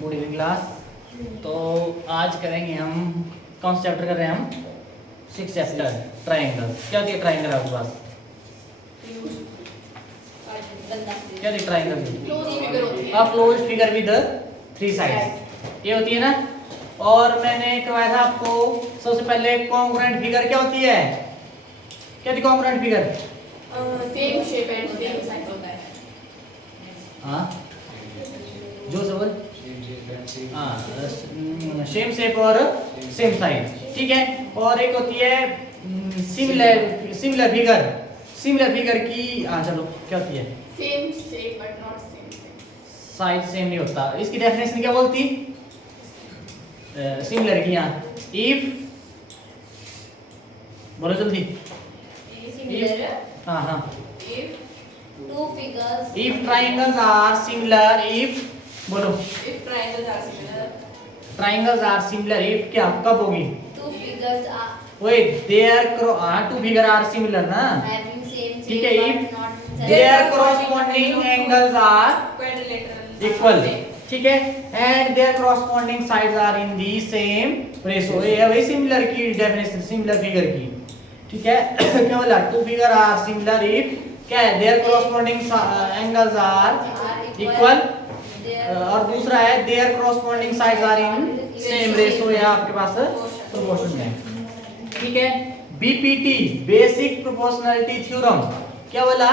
Good evening class. तो आज करेंगे हम कौन सा चैप्टर कर रहे हैं हम? 6 चैप्टर ट्रायंगल। क्या दिया ट्रायंगल आपके पास? क्या दिया triangle? Closed figure with 3 sides, ये होती है ना। और मैंने कहवाया था आपको सबसे पहले कॉन्ग्रुएंट फिगर क्या होती है? क्या थी congruent figure? Same shape and same size होता है। हाँ जो सबल सेम शेप और सेम साइज, ठीक है। और एक होती है सिमिलर फिगर की चलो क्या होती है? Same shape but not same size same नहीं होता। इसकी डेफिनेशन क्या बोलती? सिमिलर की यहाँ इफ, बोलो जल्दी। सिमिलर हाँ हाँ if two figures if triangles are similar, if बोलो if triangles are similar triangles are similar, if क्या कब होगी? two figures are Wait, their two figure are similar ना? having same ठीक है, shape if but not their corresponding angles are quadrilateral equal, ठीक है, and their corresponding sides are in the same ratio। ये है वही सिमिलर की definition, similar figure की, ठीक है। क्या बोला? Two figure are similar if क्या है? their corresponding angles are equal, और दूसरा है their corresponding sides are in same ratio, या आपके पास प्रोपोर्शन में, ठीक है। बीपीटी बेसिक प्रोपोर्शनलिटी थ्योरम, क्या बोला?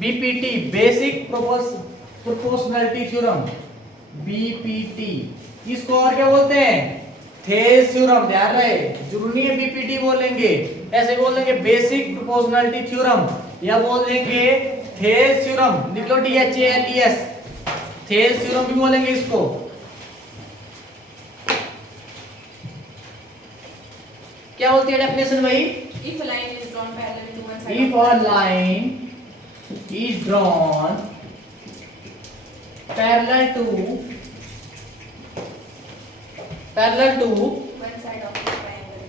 BPT basic proportionality theorem, BPT. इसको और क्या बोलते हैं? थेस थ्योरम। ध्यान रहे, जरूरी है बीपीटी बोलेंगे, ऐसे बोल देंगे बेसिक प्रोपोर्शनलिटी थ्योरम, या बोल देंगे थेस थ्योरम। लिख लो THALES, थेस थ्योरम भी बोलेंगे इसको। क्या बोलती है डेफिनेशन भाई? if a line is drawn parallel to one side If a line is drawn parallel to one side of the triangle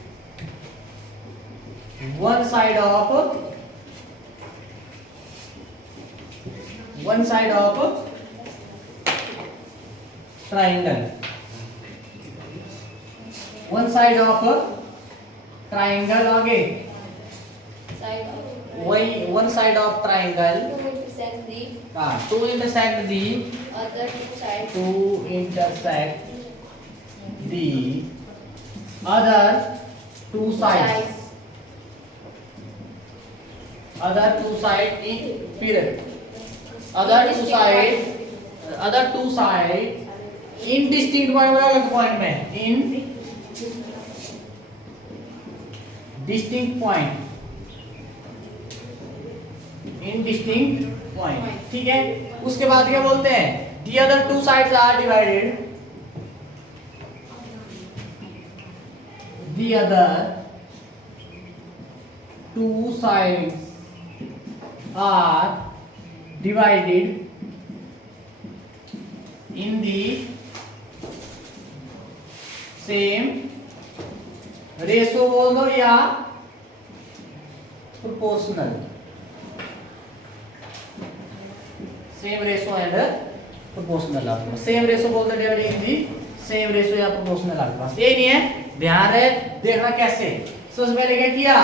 one side of triangle, one side of triangle आगे side of वही one side of triangle to intersect the to intersect the other two sides other two side in period other two side in distinct point, अलग point में in distinct point, ठीक है। उसके बाद क्या बोलते हैं? the other two sides are divided, the other two sides are divided in the same ratio बोल दो या proportional, same ratio and proportional. आपको सेम रेशो बोल दो divide in the same ratio या प्रोपोर्शनल आपके पास, यही नहीं है। ध्यान रहे, देखना कैसे। सबसे पहले क्या किया?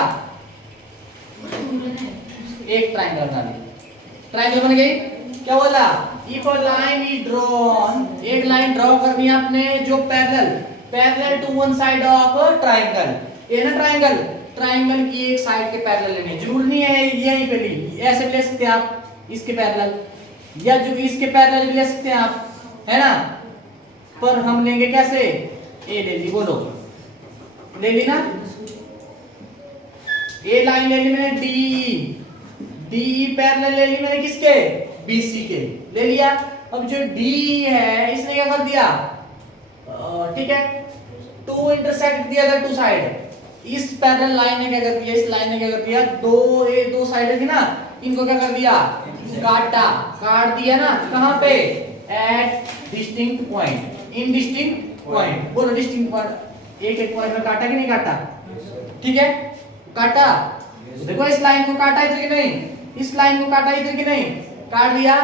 एक ट्रायंगल बना लिया, ट्रायंगल बन गई। क्या बोला? If a line is drawn, एक लाइन ड्रॉ करनी है आपने जो parallel to one side of triangle, ये ना ट्रायंगल की एक साइड के पैरेलल लेनी है। जरूरी नहीं है यहीं पे ली, ऐसे भी ले सकते हैं आप इसके पैरेलल, या जो इसके पैरेलल भी ले सकते हैं आप, है ना। पर हम लेंगे कैसे? ए ले ली, बोलो ले ली ना। ए लाइन ले ली मैंने, डी पैरेलल ले ली मैंने किसके? BC के ले लिया। अब जो D है इसने क्या कर दिया? ठीक है, to intersect the other two side. इस पैरेलल लाइन ने क्या कर दिया? इस लाइन ने क्या कर दिया? दो साइड थी ना, इनको क्या कर दिया? काट दिया ना। कहां पे? एट डिस्टिंक्ट पॉइंट, इन डिस्टिंक्ट पॉइंट। बोलो डिस्टिंक्ट पॉइंट, एक पॉइंट में काटा कि नहीं काटा? ठीक है, काटा। देखो इस लाइन को काटा इधर कि नहीं? इस लाइन को काटा इधर कि नहीं? काट दिया।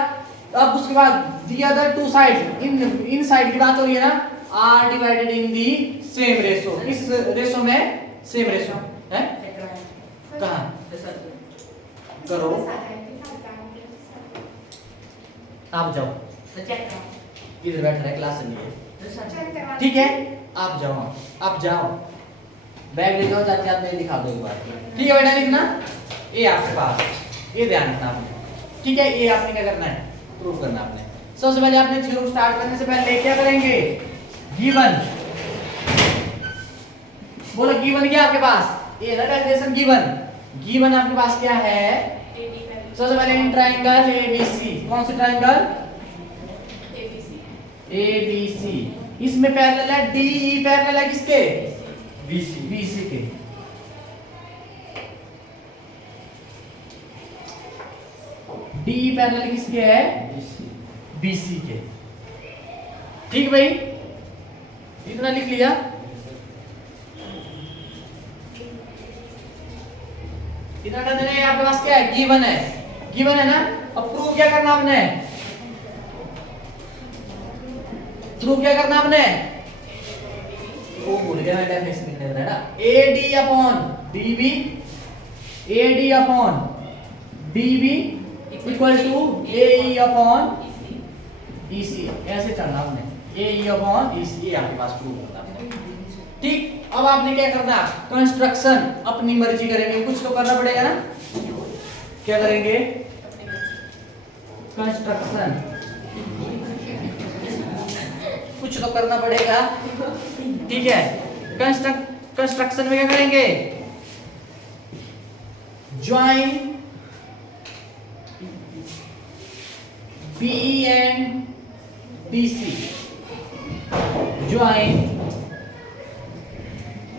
अब उसके बाद दी अदर टू साइड, इन साइड की बात हो रही है ना, are divided in the same ratio, इस रेशो में सेम रेशो है। कहां करो, आप जाओ, इधर बैठ रहे क्लास लिए, ठीक है, आप जाओ, आप जाओ, बैग ले जाओ, जाते आप मैं दिखा दो एक बार, ठीक है बेटा, लिखना ये आपके पास, ये ध्यान रखना आपने, ठीक है, ये आपने क्या करना है, प्रूव करना आपने। सबसे पहले आपने थ्योरम स्टार्ट करने से पहले क्या करेंगे, गिवन, बोलो गिवन क्या आपके पास, ये ना डेफिनेशन गिवन, गिवन आपके पास क्या है, सबसे पहले इन ट्रायंगल एबीसी, कौन सी ट्रायंगल, एबीसी, इसमें पैरेलल है डीई, पैरेलल है किसके, बीसी के, डीई पैरेलल किसके है, बीसी के, ठीक भाई, इतना लिख लिया। इतना कर देना, आपके पास क्या है, गिवन है, गिवन है ना, अब प्रूव क्या करना आपने, प्रूव क्या करना आपने, वो भूल गया मैं, डेफिनेशन लिखने देना है ना, AD upon DB, AD upon DB equal to AE upon EC, ऐसे चलना आपने, AE अपॉन EC, ये आपके पास प्रूव करना आपने, ठीक। अब आपने क्या करना, कंस्ट्रक्शन अपनी मर्जी करेंगे, कुछ तो करना पड़ेगा ना, क्या करेंगे, कंस्ट्रक्शन, कुछ तो करना पड़ेगा, ठीक है। कंस्ट्रक्शन में क्या करेंगे, join BE and BC, join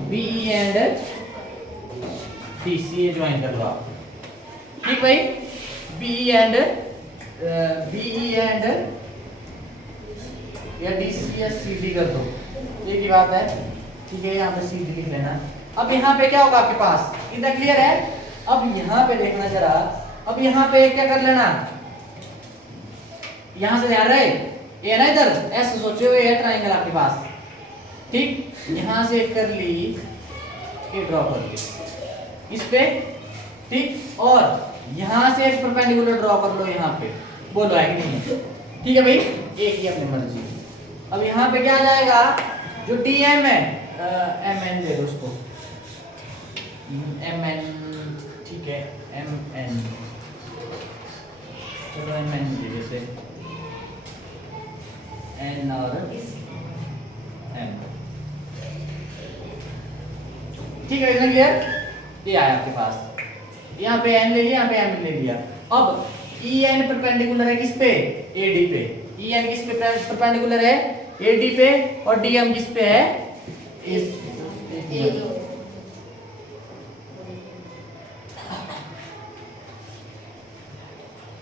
BE and DC, ये ज्वाइन कर लो आप, ठीक भाई, BE एंड या DC या CD कर दो, एक ही बात है, ठीक है, यहाँ पे CD लिख लेना। अब यहाँ पे क्या होगा आपके पास, इतना क्लियर है। अब यहाँ पे देखना जरा, अब यहाँ पे क्या कर लेना, यहाँ से ध्यान रहे, ये ना इधर ऐसे सोचे हुए है ट्रायंगल आपके पास, ठीक, यहाँ से कर ली, ये ड्रॉ कर ली इस पे, ठीक, और यहाँ से एक परपेंडिकुलर ड्रॉ कर लो यहाँ पे, बोलो है कि नहीं, ठीक है भाई, एक ही अपनी मर्जी। अब यहाँ पे क्या आ जाएगा, जो DM है, MN दे दो उसको, MN, ठीक है, MN, चलो MN दे देते, N और M, ठीक है, इतना क्लियर, ये आया आपके पास, यहाँ पे N ले लिया, यहाँ पे M ले लिया। अब EN परपेंडिकुलर है किस पे, AD पे, EN किस पे परपेंडिकुलर है, AD पे, और DM किस पे है, AD।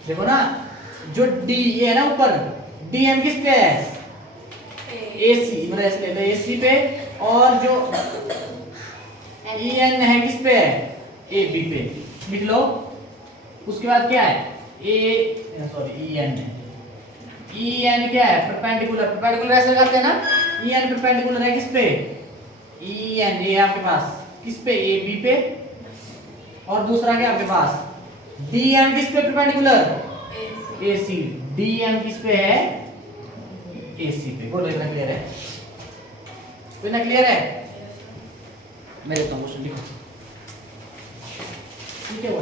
देखो ना, जो D ये है ना ऊपर, DM किस पे है, AC, मतलब ऐसे ले लो AC पे, और जो EN है किस पे है, AB पे, लिख लो। उसके बाद क्या है, EN है, EN क्या है, परपेंडिकुलर, परपेंडिकुलर ऐसे करते हैं ना, EN परपेंडिकुलर है किस पे, EN, ये आपके पास किस पे, AB पे, और दूसरा क्या आपके पास, DM किस पे परपेंडिकुलर, AC, DM किस पे है, AC पे। बोलो इतना क्लियर है, इतना क्लियर है, मेरे तो क्वेश्चन लिखो, ठीक है, वो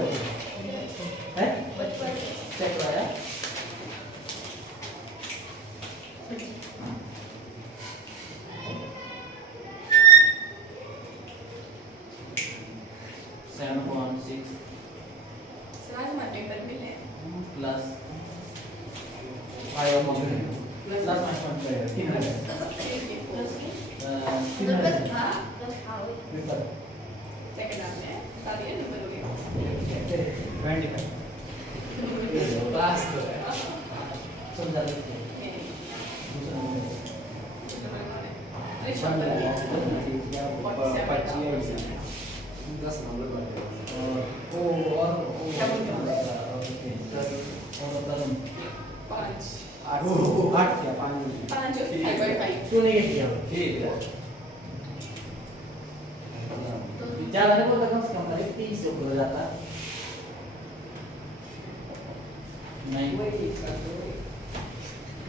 है चेक कराया, प्लस 5 प्लस 10 नंबर और कलम 5 8 8 क्या 5 5 5/5 क्यों नहीं किया ठीक है ज्यादा नहीं बोलता कम से कम करीब 30 से ऊपर हो जाता नहीं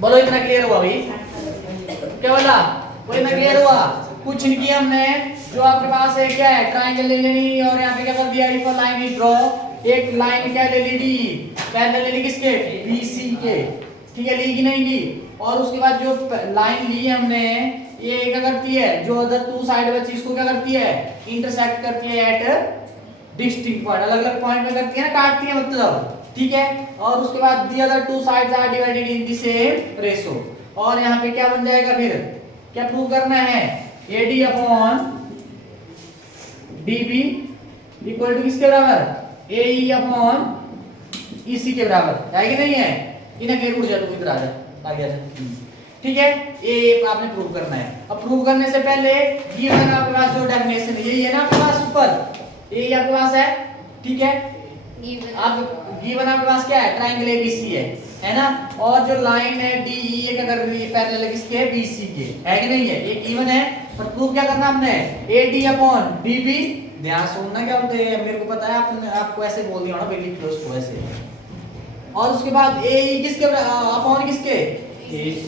बोलो इतना क्लियर हुआ भाई क्या बोला कोई इतना क्लियर हुआ कुछ नहीं किया हमने जो आपके पास है क्या है ट्रायंगल ले लेनी और यहाँ पे क्या कर दिया इफ लाइन इज ड्रॉ एक लाइन क्या ले ली डी पैरेलल ले ली किसके बीसी के ठीक है ली कि नहीं ली और उसके बाद जो लाइन ली हमने ये क्या करती है जो अदर टू साइड बची इसको क्या करती है इंटरसेक्ट करती है एट डिस्टिंक्ट पॉइंट अलग अलग पॉइंट में करती है ना काटती है मतलब ठीक है और उसके बाद the other two sides are divided in the same ratio और यहाँ पे क्या बन जाएगा फिर क्या प्रूव करना है AD upon DB equal to किसके बराबर AE अपॉन EC के बराबर है कि नहीं है इन्हें क्लियर हो जाए तो इधर आ जा आ गया ठीक है ये आपने प्रूव करना है अब प्रूव करने से पहले गिवन आपके पास जो डेफिनेशन है यही है ना आपके पास ऊपर यही आपके पास है ठीक है अब गिवन आपके पास क्या है ट्रायंगल ABC है ना और जो लाइन है DE ये क्या कर रही है पैरेलल किसके BC के है कि नहीं है ये गिवन है पर प्रूव क्या करना हमने AD अपॉन DB ध्यान सुनना क्या बोलते हैं मेरे को पता है आपको ऐसे बोल दिया ना बिल्कुल क्लोज को ऐसे और उसके बाद AE किसके अपॉन किसके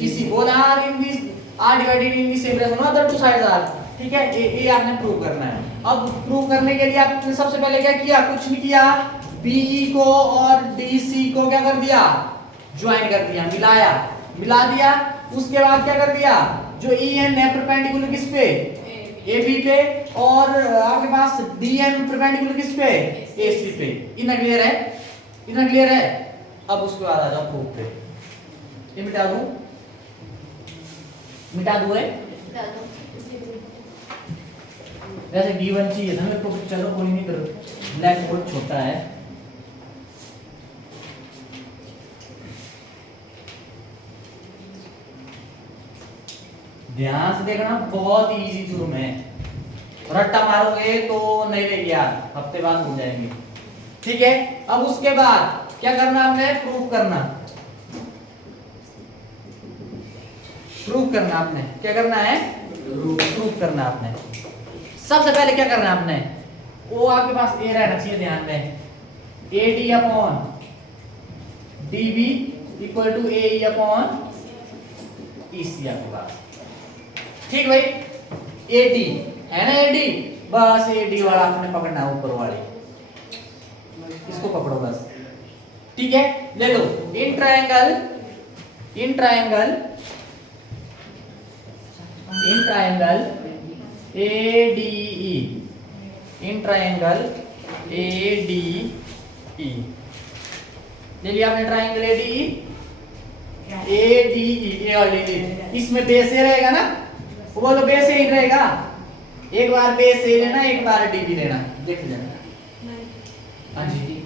EC बोल are in this are divided in this same ratio no other two sides are ठीक है ये आपने प्रूव करना है अब प्रूव करने के लिए आपने सबसे पहले क्या किया कुछ नहीं किया BE को और DC को क्या कर दिया ज्वाइन कर दिया मिला दिया उसके बाद क्या कर दिया जो EN है परपेंडिकुलर किस पे AB पे और आपके पास DM परपेंडिकुलर किस पे AC पे इतना क्लियर है अब उसके बाद आ जाओ प्रूफ पे ये मिटा दूं है वैसे गिवन चाहिए था मेरे को चलो कोई नहीं कर ब्लैक बोर्ड छोटा है ध्यान से देखना बहुत इजी जुर्म है रट्टा मारोगे तो नहीं रहेगी यार हफ्ते बाद हो जाएंगे ठीक है अब उसके बाद क्या करना हमने प्रूफ करना आपने क्या करना है प्रूफ करना आपने सबसे पहले क्या करना है आपने वो आपके पास ए रहना चाहिए ध्यान में AD upon DB equal to AE upon EC आपके पास ठीक भाई AD है ना AD बस AD वाला आपने पकड़ना है ऊपर वाले इसको पकड़ो बस ठीक है ले लो in triangle ADE in triangle ADE ले लिया आपने ट्रायंगल ADE इसमें बेस ए रहेगा ना वो बोलो बेस ए रहेगा एक बार बेस ए लेना एक बार DB लेना देख लेना हाँ जी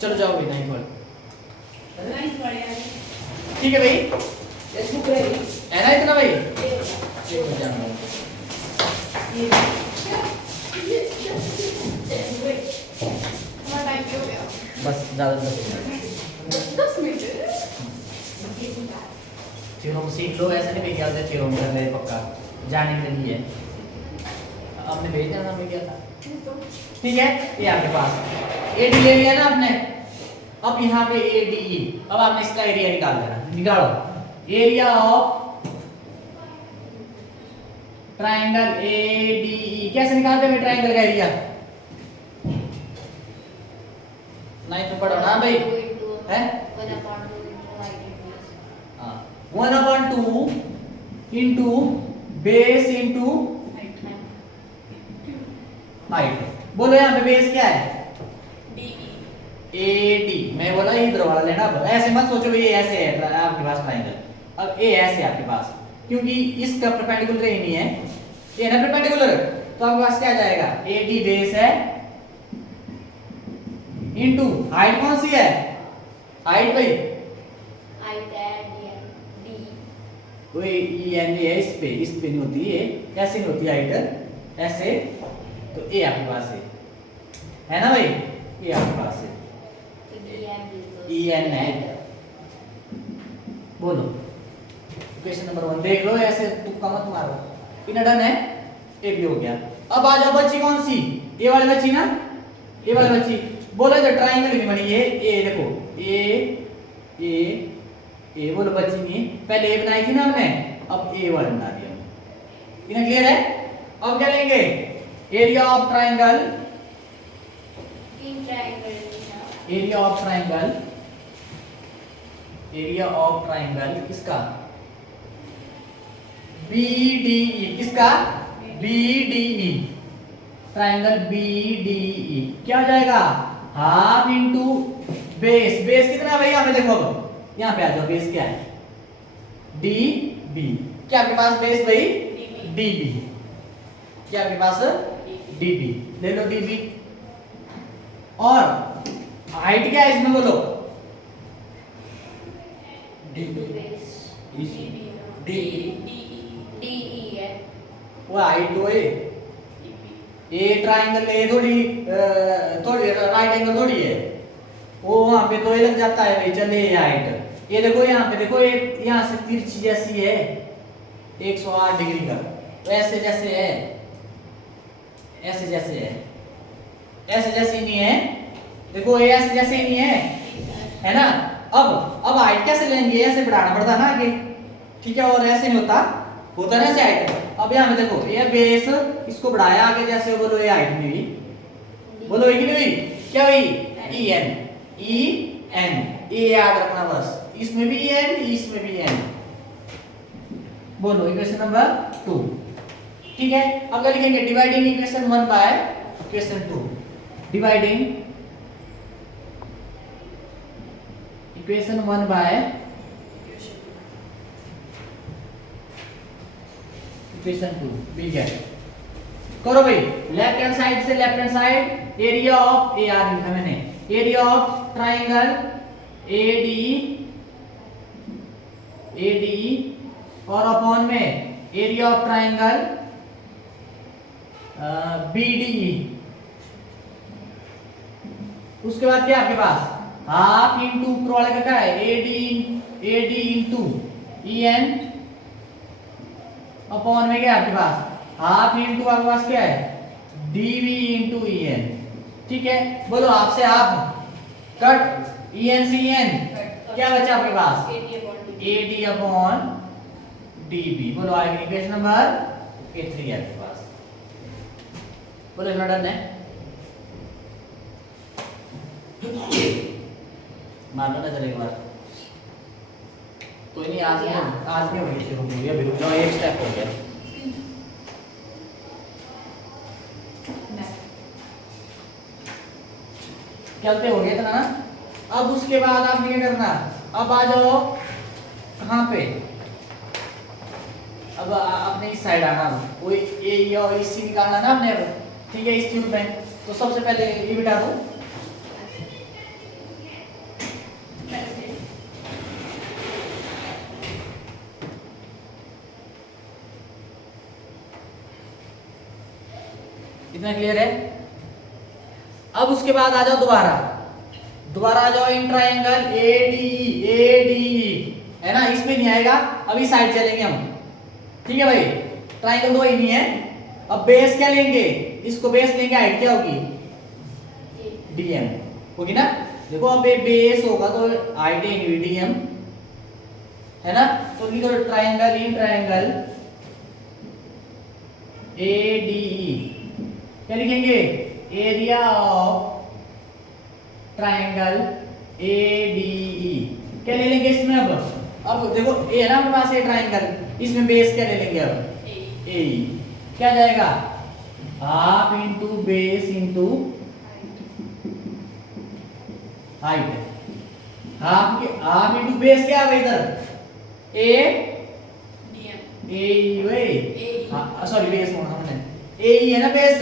चलो जाओ भाई नहीं बोल ठीक है भाई है ना इतना भाई बस ज्यादा 10 मिनट थ्योरम सीख लो ऐसा नहीं मैं क्या होता थ्योरम कर ले पक्का जाने के लिए आपने भेज दिया ना मैं क्या था ठीक है ये आपके पास AD ले लिया ना आपने अब यहाँ पे ADE अब आपने इसका एरिया निकाल देना निकालो एरिया ऑफ ट्रायंगल ADE कैसे निकालते हैं ट्रायंगल का एरिया नहीं तो पढ़ो ना भाई है 1/2 into base into हाइट बोलो यहाँ पे बेस क्या है AD मैं बोला इधर वाला लेना अब ऐसे मत सोचो ये ऐसे है आपके पास ट्रायंगल अब ये ऐसे है आपके पास क्योंकि इसका परपेंडिकुलर ही नहीं है ये ना परपेंडिकुलर तो आपके पास क्या जाएगा AD बेस है इनटू हाइट कौन सी है हाइट भाई कोई EN है इस पे नहीं होती है ऐसे नहीं होती हाइट ऐसे तो ये आपके पास है ना भाई ये आपके पास है EN है। बोलो क्वेश्चन नंबर 1 देख लो, ऐसे तुक्का मत मारो। इतना डन है, ये भी हो गया। अब आ जाओ बच्ची कौन सी, ये वाली बच्ची ना, ये वाली बच्ची। बोलो इधर ट्रायंगल की बनी है, ए देखो ए बोलो बच्ची नहीं, पहले ए बनाई थी ना हमने, अब ए वाली बना दिया। इतना क्लियर है? अब क्या लेंगे, area of triangle, area of triangle, area of triangle किसका, BDE, किसका BDE, ट्रायंगल BDE क्या हो जाएगा, हाफ इंटू बेस। बेस कितना है भाई, यहाँ पे देखो, अब यहाँ पे आ जाओ, बेस क्या है DB, क्या आपके पास बेस भाई DB, क्या आपके पास DB, ले लो DB। और हाइट क्या है इसमें बोलो, वो हाइट तो है, ये ट्रायंगल ये थोड़ी थोड़ी राइट एंगल थोड़ी है, वो वहां पे तो ये लग जाता है भाई, चले ये हाइट। ये देखो यहाँ पे देखो, ये यहाँ से तिरछी जैसी है 108 डिग्री का, तो ऐसे जैसे है, ऐसे जैसे है, ऐसे जैसे नहीं है, देखो ये ऐसे जैसे ही नहीं है ना। अब हाइट कैसे लेंगे, ऐसे बढ़ाना पड़ता ना आगे, ठीक है, और ऐसे नहीं होता ना ऐसे हाइट। अब यहाँ पे देखो, ये बेस इसको बढ़ाया आगे जैसे, बोलो ये हाइट में भी, बोलो ये नहीं हुई, क्या हुई EN, ये याद रखना बस, इसमें भी EN, इसमें भी EN। बोलो इक्वेशन नंबर 2, ठीक है। अब क्या लिखेंगे, dividing equation 1 by equation 2, dividing equation 1 by equation 2, ठीक है। करो भाई, लेफ्ट हैंड साइड से left hand side, area of AR लिखा मैंने, एरिया ऑफ ट्रायंगल ADE और अपॉन में एरिया ऑफ ट्रायंगल BDE। उसके बाद क्या आपके पास, हाफ इंटू ऊपर वाले का क्या है, AD इंटू EN अपॉन में क्या है आपके पास, हाफ इंटू आपके पास क्या है DV इंटू EN, ठीक है। बोलो आपसे आप कट, EN से EN क्या बचा आपके पास, AD अपॉन DB। बोलो आगे इक्वेशन नंबर 3 है आपके पास, बोलो इतना डन है, मान लो नजर एक बार, कोई नहीं, आज नहीं होगी, शुरू हो गया, रुक जाओ, एक स्टेप हो गया। चलते हो गए इतना ना। अब उसके बाद आप ये करना, अब आ जाओ कहाँ पे, अब अपने इस साइड आना, वो ए और इसी निकालना ना अपने, ठीक है, इस ट्यूब में। तो सबसे पहले ये बिठा दो, इतना क्लियर है। अब उसके बाद आ जाओ दोबारा आ जाओ इन ट्रायंगल ADE है ना, इसमें नहीं आएगा, अभी साइड चलेंगे हम, ठीक है भाई, ट्रायंगल दो ही नहीं है। अब बेस क्या लेंगे, इसको बेस लेंगे, हाइट क्या होगी DM होगी ना, देखो अब ये बेस होगा तो हाइट है DM है ना। तो लिखो ट्रायंगल इन ट्रायंगल ADE, क्या लिखेंगे, एरिया ऑफ ट्रायंगल ADE, क्या ले लेंगे इसमें, अब देखो ए है ना हमारे पास, ये ट्रायंगल, इसमें बेस क्या ले लेंगे, अब AE क्या जाएगा, half into base into height, half into base क्या है इधर, AE वे, सॉरी बेस हमने AE है ना बेस,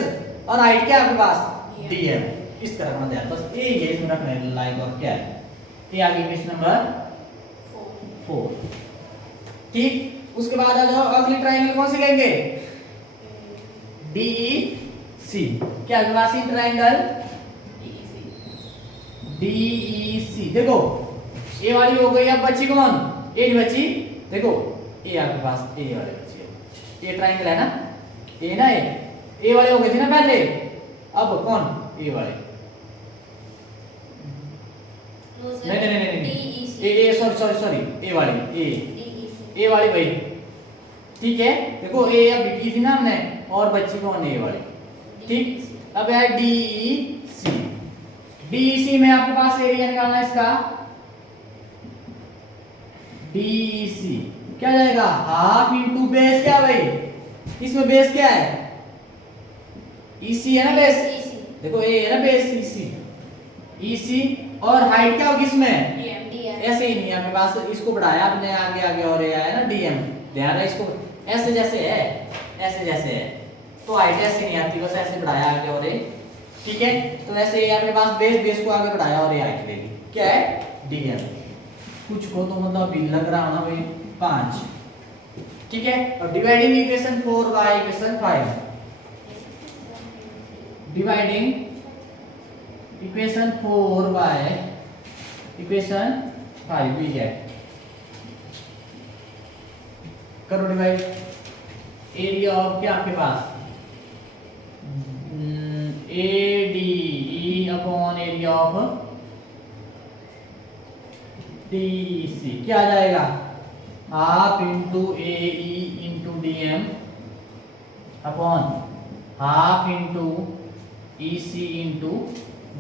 और हाइट क्या है आपके पास DM, इस तरह मत यार, बस ये है इसमें रखना है लाइन, और क्या है ये आगे क्वेश्चन नंबर 4, ठीक। उसके बाद आ जाओ अगली ट्रायंगल कौन सी लेंगे, DEC, क्या आपके पास इन ट्रायंगल DEC सी। देखो ए वाली हो गई, अब बची कौन, ए बची। देखो ए आपके पास ए वाली बची है, ये ट्रायंगल है ना, ए ना, ए वाले हो गए थे ना पहले, अब कौन, ए वाले, नहीं ए सॉरी सॉरी सॉरी, ए वाली, ए वाली भाई, ठीक है। देखो ए अब की थी ना हमने, और बच्ची कौन, ए वाली, ठीक। अब है DEC, DEC में आपके पास एरिया निकालना है इसका, DEC क्या जाएगा, हाफ इंटू बेस, क्या भाई इसमें बेस क्या है, EC है ना बेस, देखो ए है ना बेस, EC, और हाइट क्या होगी इसमें, ऐसे ही नहीं है आपके पास, इसको बढ़ाया आपने आगे आगे और ये आया ना DM, ध्यान है इसको, ऐसे जैसे है, ऐसे जैसे है, तो हाइट ऐसे नहीं आती, बस ऐसे बढ़ाया आगे और ये, ठीक है। तो ऐसे ये आपके पास बेस को आगे बढ़ाया और ये हाइट लेगी, क्या है DM। कुछ को तो मतलब बिल लग रहा होना भाई 5, ठीक है। और dividing equation 4 by equation 5, dividing equation 4 by equation 5 भी है, करो डिवाइड। एरिया ऑफ क्या आपके पास, ADE upon area of DEC क्या आ जाएगा, half into AE into DM upon half into EC into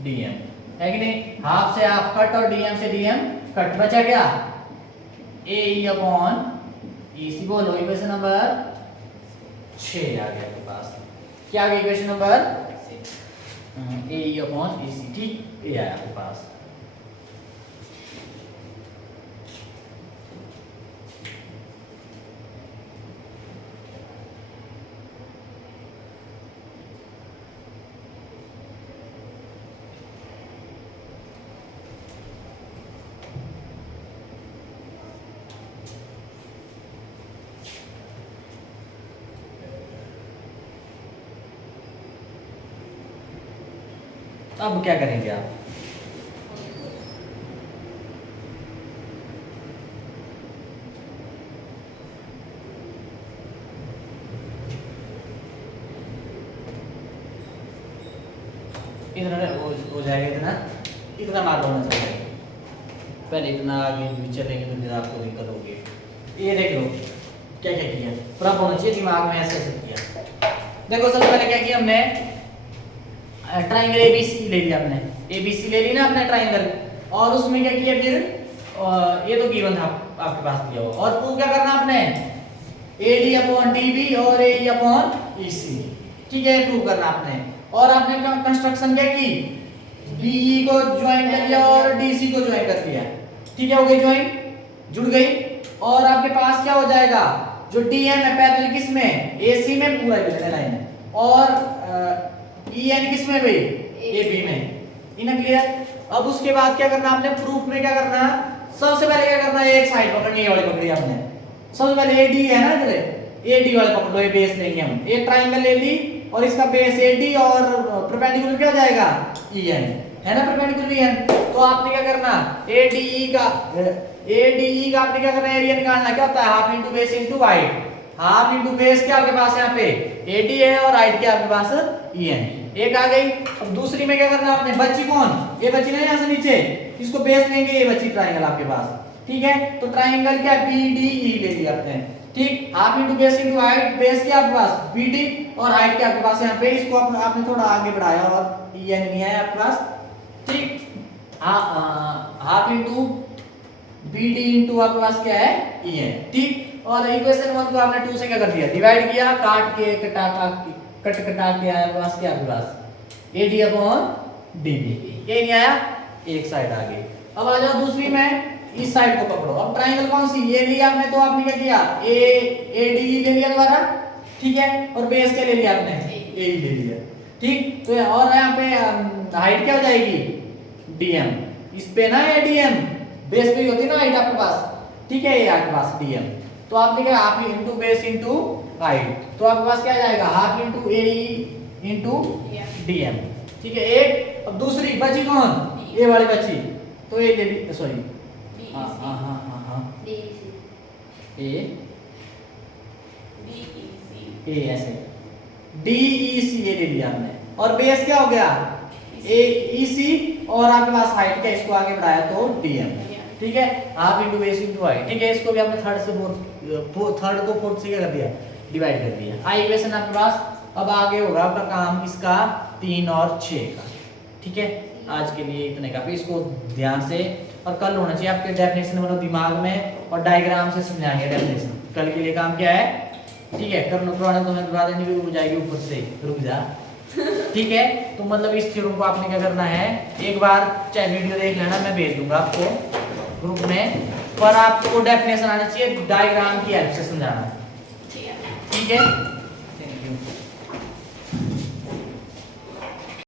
DM, है कि नहीं। हाफ से हाफ कट और DM से DM कट, बचा क्या, AE अपॉन EC, बोलो इक्वेशन नंबर 6 आ गया आपके पास, क्या आ गया equation number AE upon EC, ठीक, ये आया आपके पास। अब क्या करेंगे आप, इतना हो जाएगा, इतना मार्क होना चाहिए, पहले इतना आगे भी चलेंगे तो फिर आपको दिक्कत होगी। ये देख लो क्या क्या किया, पूरा होना चाहिए दिमाग में, ऐसे ऐसे किया। देखो सबसे पहले क्या किया हमने, ट्राइंगल ABC ले लिया हमने, ABC ले ली ना अपने ट्राइंगल, और उसमें क्या किया फिर, ये तो गिवन था आपके पास दिया हुआ, और प्रूव क्या करना आपने, AD अपॉन DB और AE अपॉन EC, ठीक है, प्रूव करना आपने। और आपने कंस्ट्रक्शन क्या की, DE को ज्वाइन कर लिया और DC को ज्वाइन कर दिया, ठीक है, हो गई ज्वाइन, जुड़ गई। और आपके पास क्या हो जाएगा, जो DM है पैरेलल किस में, AC में, पूरा लाइन है, और EN किस में भाई, AB में, इन्हें क्लियर। अब उसके बाद क्या करना आपने, प्रूफ में क्या करना, सबसे पहले क्या करना है, एक साइड पकड़नी, ये वाली पकड़ी आपने, सबसे पहले AD है ना, इधर AD वाले पकड़ लो, ये बेस लेंगे हम, एक ट्रायंगल ले ली और इसका बेस AD और परपेंडिकुलर क्या हो जाएगा, EN है ना, परपेंडिकुलर EN। तो आपने क्या करना, ADE का आपने क्या करना है, एरिया निकालना, क्या होता है, half into base into height, half into base क्या आपके पास यहाँ पे AD है, और हाइट क्या आपके पास EN, एक आ गई। अब दूसरी में क्या करना आपने, बच्ची कौन, ये बच्ची ना यहाँ से नीचे, इसको बेस लेंगे, ये बच्ची ट्रायंगल आपके पास, ठीक है। तो ट्रायंगल क्या PDE ले लिया आपने, ठीक, half into base into height, base क्या आपके पास BD और हाइट क्या आपके पास यहाँ पे, इसको आपने थोड़ा आगे बढ़ाया और EN नहीं है आपके पास, ठीक। हाफ इंटू BD इंटू आपके पास क्या है EN, ठीक। और इक्वेशन 1 को आपने 2 से क्या कर दिया, डिवाइड किया, काट के कटा के आया आपके पास, क्या आपके पास AD अपॉन DB, ये नहीं आया, एक साइड आ गई। अब आ जाओ दूसरी में, इस साइड को पकड़ो। अब ट्रायंगल कौन सी, ये लिया आपने, तो आपने क्या किया, ADE ले लिया दोबारा, ठीक है, और बेस क्या ले लिया आपने, AE ले लिया, ठीक। तो और यहाँ पे हाइट क्या हो जाएगी, DM, इस पे ना ADM, बेस पे ही होती है ना हाइट आपके पास, ठीक है, ये आपके पास DM। तो आपने क्या, half into base into height, तो आपके पास क्या आ जाएगा, half into AE into DM, ठीक है, एक। अब दूसरी बची कौन, ये वाली बची, तो ये ले ली, सॉरी डी हाँ ई हाँ हाँ हाँ हाँ डी ए सी ए ऐसे डी ई सी ये ले लिया हमने, और बेस क्या हो गया ए ई सी, और आपके पास हाइट क्या, इसको आगे बढ़ाया तो डी एम, ठीक है, half into base into height, ठीक है। इसको भी हमने थर्ड से फोर्थ, थर्ड को फोर्थ से क्या कर दिया, डिवाइड कर दिया। आई इक्वेशन आपके पास। अब आगे होगा आपका काम किसका, 3 और 6 का, ठीक है। आज के लिए इतने काफी, इसको ध्यान से, और कल होना चाहिए आपके डेफिनेशन बनो दिमाग में, और डायग्राम से समझाएंगे डेफिनेशन। कल के लिए काम क्या है, ठीक है, करना पुराना तो मैं बता देंगे, रुक जाएगी ऊपर से, रुक जा, ठीक है। तो मतलब इस थ्योरम को आपने क्या करना है, एक बार चाहे वीडियो देख लेना, मैं भेज दूंगा आपको ग्रुप में, पर आपको डेफिनेशन आना चाहिए, डायग्राम की हेल्प से समझाना, ठीक है।